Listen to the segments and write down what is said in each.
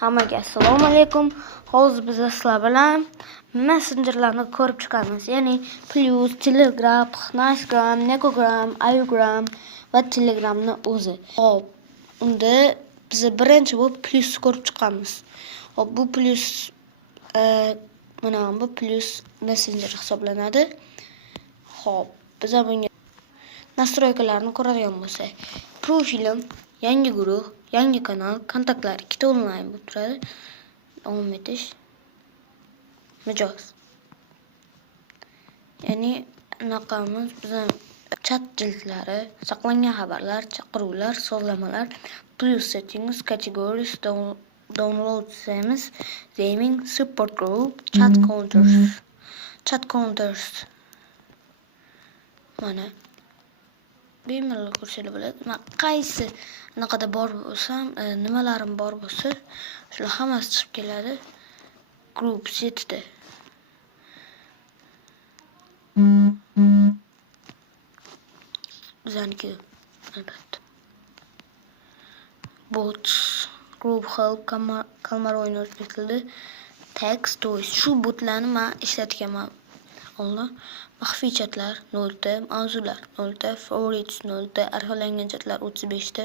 Hammaga assalomu alaykum. Hozir biz sizlar bilan messengerlarni ko'rib chiqamiz. Ya'ni Plus, Telegram, Instagram, Negogram, Iogram va Telegramni o'zi. Hop, unda biz birinchi bo'lib Plus ko'rib chiqamiz. Hop, bu Plus mana bu Plus messenger hisoblanadi. Hop, biz bunga nastroykalarni ko'radigan bo'lsak, profilim, yangi guruh, yangi kanal, kontaktlar ikkita onlayn bo'lib turadi. Davom etish. Mijoz. Ya'ni anaqamiz bizning chat jildlari, saqlangan xabarlar, chaqiruvlar, sozlamalar, plus settings, categories, download semiz, gaming, support group, chat counters. Mana bemalol ko'rsatib bo'ladi. Men qaysi anaqada bor bo'lsam, nimalarim bor bo'lsa, shular hammasi chiqib keladi. Group setda. Bizaniki albatta. Bots, group help, kalmar o'yini o'zbek tilida, text, toys. Shu botlarni men ishlatganman. Allah, maxfiy chatlar 0 ta, mavzular 0 ta, favorites 0 ta, arxivlangan chatlar 35 ta.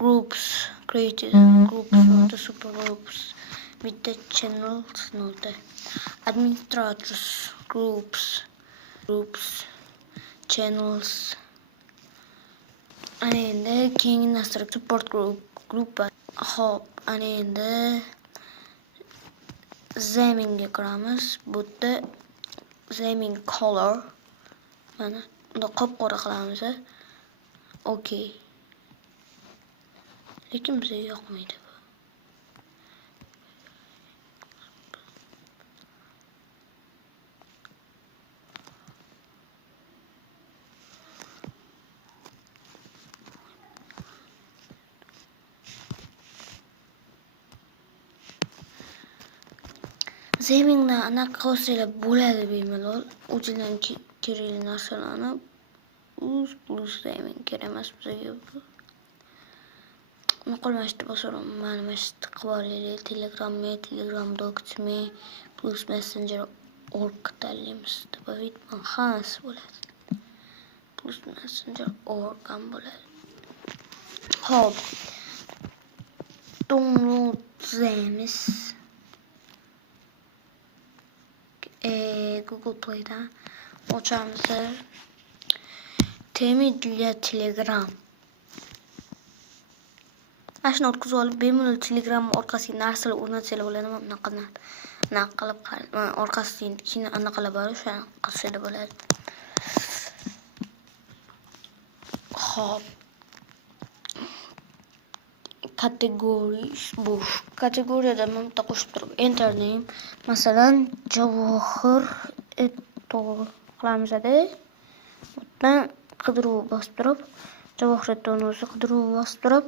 Groups, created groups 0 ta, super groups, bitta channels 0 ta. Administrators, groups, channels. Ana endi keyingi nastroy support group. Hop, ana endi Zamingga kiramiz. Bu yerda Zaming color. Mana unda qop-qora qilamiz. Okay. Lekin bizga yoqmaydi bu. Zamingda anaqa qilsalar bo'ladi bemalol. O'zidan kerakli narsalarni plus zaming kerak emas bizga bu. Qolmashdi bosaram, mana mashti qilib Telegram document plus messenger org tanlaymiz. Dabavit hammasi bo'ladi. Plus messenger org ham bo'ladi. Hop. Download semiz. Google Play'dan ochamiz. Temidli Telegram. Ashuni o'tkazib olib, bemalol Telegram orqasiga narsalar o'rnatsalar bo'ladi. Mana qilib orqasidan keyin anaqalar bor, o'sha qilsa bo'ladi. Hop. Categories bo'sh. Kategoriyada bitta qo'shib turib enter name, masalan, Javohir qilamiz-da. Bundan qidiruv bosib turib, Javohir o'zi qidiruv bosib turib,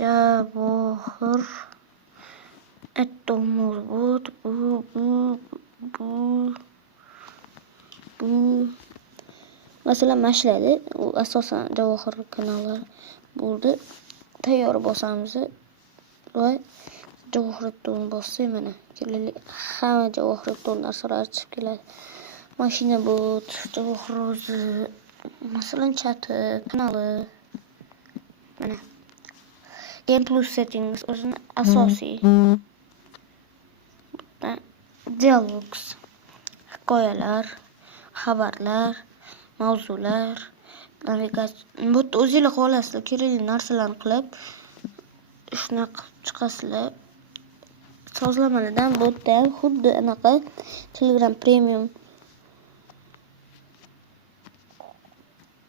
Javohir bu masalan mashlaydi. U asosan Javohir kanallar bo'ldi. Tayyor bosamiz va Javohir bossak mana kerakli hamma Javohir narsalar chiqib keladi. Mashina bot, Javohir o'zi, masalan chati, kanali. Mana Game Plus settings o'zini asosiy. Dialogs, hikoyalar, xabarlar, mavzular, navigatsiya. Bu o'zingizlar xohlasizlar, kerakli narsalarni qilib shunaqa chiqasizlar. Sozlamalardan botda xuddi anaqa Telegram Premium.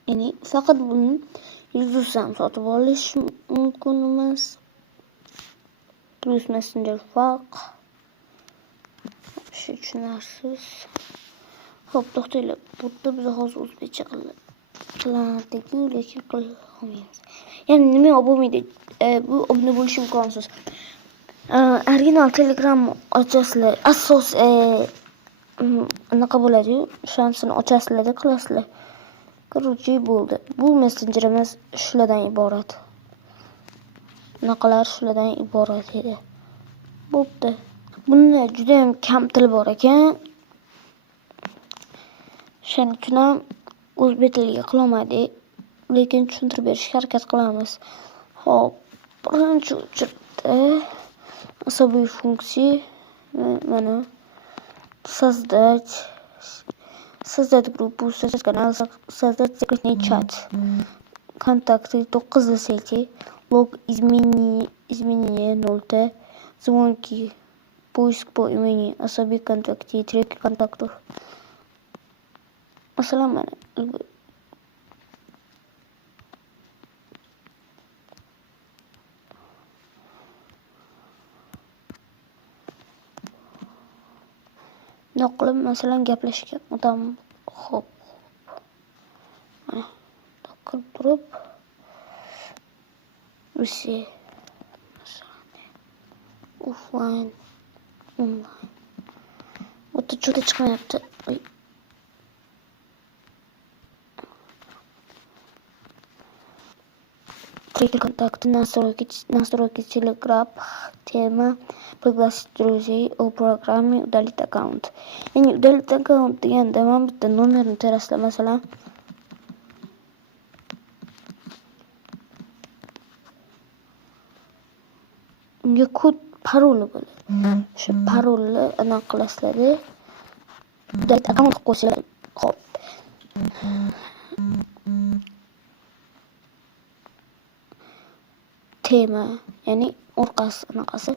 Ya'ni faqat buni yulduzdan sotib olish mumkin emas. Plus Messenger farq. Shu tushunarsiz. Xo'p, to'xtanglar. Bunda biz hozir o'zbekcha qildik, lekin qila olmaymiz. Ya'ni nima bo'lmaydi? Bu obuna bo'lish imkonsiz. Original Telegram ochasizlar. Asos anaqa bo'ladi-yu, shansini ochasizlar-da, qilasizlar. Короче, bo'ldi. Bu messengerimiz shulardan iborat. bunaqalar shulardan iborat edi. Bo'pti. Bunda juda ham kam til bor ekan. Shuning uchun ham o'zbek tiliga qilolmadik, lekin tushuntirib berishga harakat qilamiz. Xo'p, birinchi uchirda asabiy funksiya mana создать группу, создать канал, создать секретный чат. Контакты 9 сети, лог изменение 0, звонки, поиск по имени, особый контакты, треки контактов. Masalan mana qilib masalan gaplashgan odam xo'p. Mana qilib turib Russia offline online. O'ta juda chiqmayapti. Треки контакты, настройки Telegram, тема, пригласить друзей, о программе, удалить аккаунт. Yani удалить аккаунт deganda men bitta nomerni terasida masalan unga kod paroli bo'ladi. Shu parolni aniq qilasizlar. Udalить аккаунт qilib qo'yasizlar. Xo'p. Tema, ya'ni orqasi anaqasi.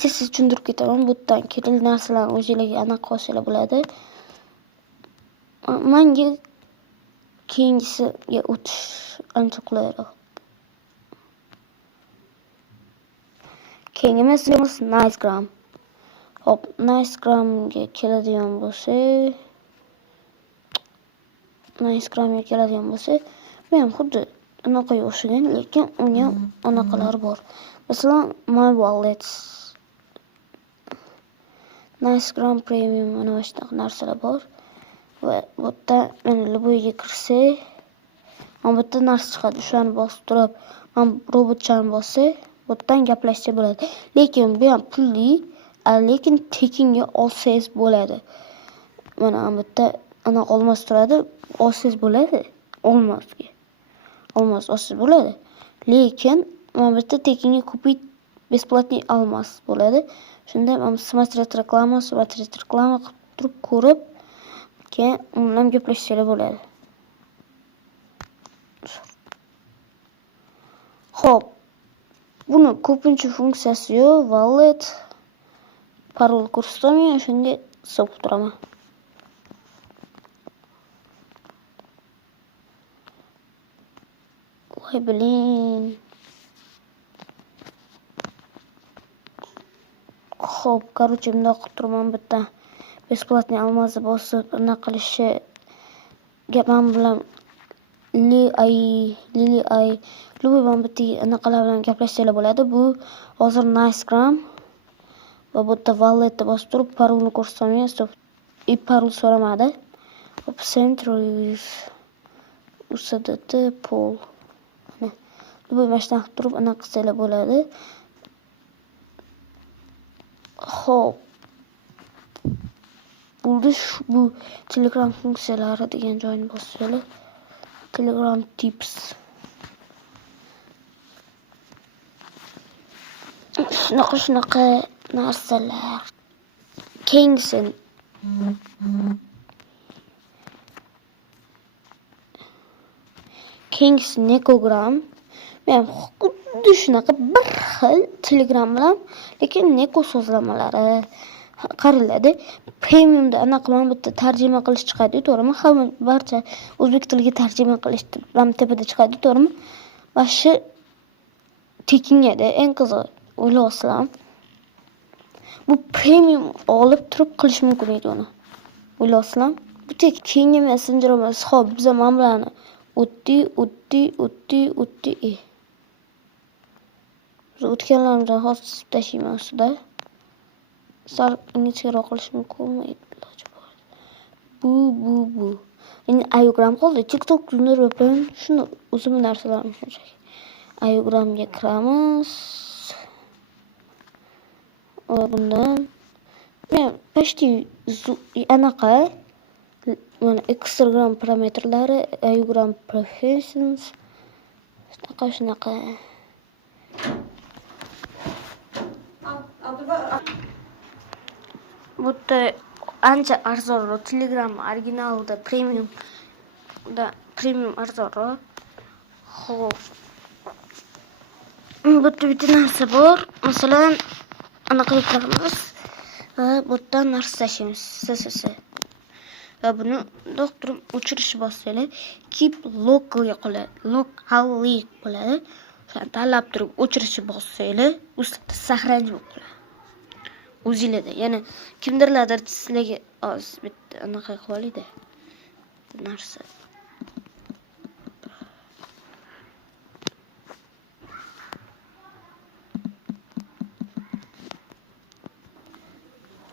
Siz tushuntirib ketaman, bu yerdan kerakli narsalarni o'zingizga aniq qilsanglar bo'ladi. Menga keyingisiga o'tish ancha qulayroq. Keyingi masalamiz Nicegram. Hop, Nicegramga keladigan bo'lsa, men xuddi anaqaga o'xshagan, lekin unga anaqalar bor. Masalan, My Wallet, Nicegram Premium mana shunaqa narsalar bor. Va bu yerda mana Liboyga kirsa, mana bu yerda narsa chiqadi. Shuni bosib turib, mana robotchani bossa, bu yerdan gaplashsa bo'ladi. Lekin bu ham pulli, lekin tekinga olsangiz bo'ladi. Mana bu yerda ana olmos turadi, olsangiz bo'ladi. Olmos olsangiz bo'ladi. Lekin mana bu yerda tekinga купить бесплатный алмаз bo'ladi. Shunda men смотреть reklama qilib turib ko'rib, keyin u bilan gaplashsanglar bo'ladi. Xo'p. Buni ko'pincha funksiyasi yo'q, wallet, parol ko'rsataman, shunga hisob turaman. Voy bilin. Xo'p, короче, bunday qilib turman, bitta бесплатный алмазni bosib, anaqa qilishi gapim bilan Любой вам bitta anaqalar bilan gaplashsanglar bo'ladi. Bu hozir Nicegram va bu yerda walletni bosib turib, parolni ko'rsataman, parol so'ramadi. Hop, Central USDT Pol. Любой mashina qilib turib, anaqa qilsanglar bo'ladi. Xo'p. Bu Telegram funksiyalari degan joyni bosinglar. Telegram tips. Shunaqa narsalar. Keyingisi Nekogram. Men xuddi shunaqa bir xil Telegram bilan, lekin Neko so'zlamalari qariladi. Premiumda anaqa mana bu yerda tarjima qilish chiqadi, to'g'rimi? Hamma barcha o'zbek tiliga tarjima qilish ham tepada chiqadi, to'g'rimi? Va shu tekingada eng qizig'i o'ylayapsizlar. Bu premium olib turib qilish mumkin edi uni. O'ylayapsizlar? Bu tek keyingi messenger emas. Xo'p, biz ham bularni o'tdi. O'tganlarimdan hozir tashlayman ustida. Sal ingichkaroq qilish mumkinmi? Bu. Endi Ayugram qoldi. TikTok jo'ndirib shuni o'zim narsalarni shunchaki. Ayugramga kiramiz. Bundan men почти anaqa mana Instagram parametrlari, Ayugram Professions shunaqa. Bu yerda ancha arzonroq. Telegram originalda premium arzonroq. Xo'p. Bu yerda bitta narsa bor. Masalan, anaqa qilamiz va bu yerdan narsa tashlaymiz. Va buni doktorim o'chirishni bossanglar, keep locally qoladi. Locally bo'ladi. Shuni tanlab turib o'chirishni bossanglar, ustida saqlanib qoladi. O'zingizda, ya'ni kimdirlardir sizlarga bitta anaqa qilib oladi. Narsa.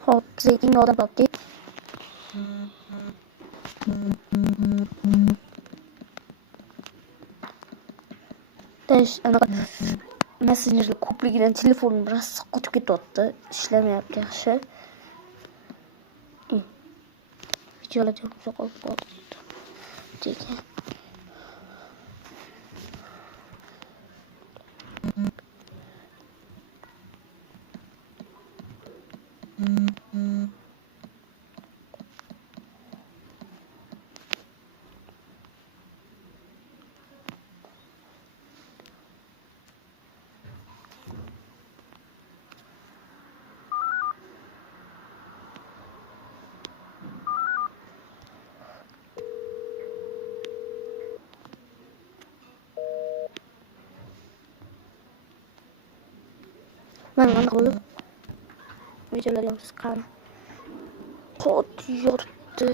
Hop, zeytin yordam topdik. Anaqa messengerlar ko'pligidan telefonim biroz qotib ketyapti. Ishlamayapti yaxshi. Videolar yo'qsa qolib qoldi. Mana qolib videolar yo'qsa qot yordi.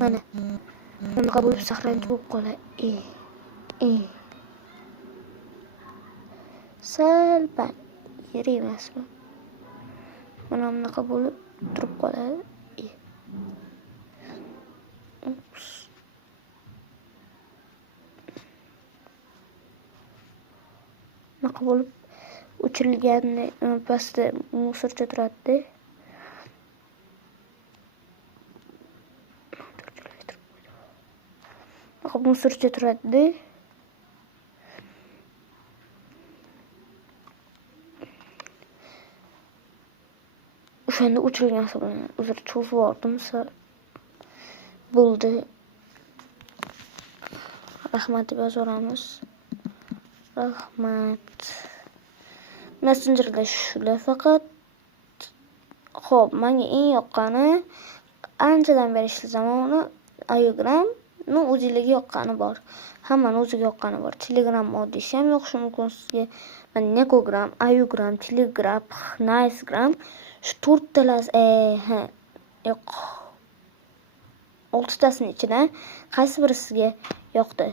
Mana bunaqa bo'lib saqlanib bo'lib qoladi. Sal pal yeri emasmi? Mana bunaqa bo'lib turib qoladi. Ups. Bunaqa bo'lib o'chirilganda pastda musorcha turadi. Musorcha turadi. O'shanda o'chirilgan hisoblanadi. Uzr, cho'zib yubordim. Bo'ldi. Rahmat deb yozamiz. Rahmat. Messengerda shular faqat. Xo'p, menga eng yoqqani anchadan beri ishlazaman Ayugram. O'zingizga yoqqani bor. Hammani o'ziga yoqqani bor. Telegram moddasi ham yoqishi mumkin sizga. Men Nekogram, Ayugram, Telegram, Nicegram shu 4 talasi yo'q. 6 tasining ichidan qaysi biri sizga yoqdi?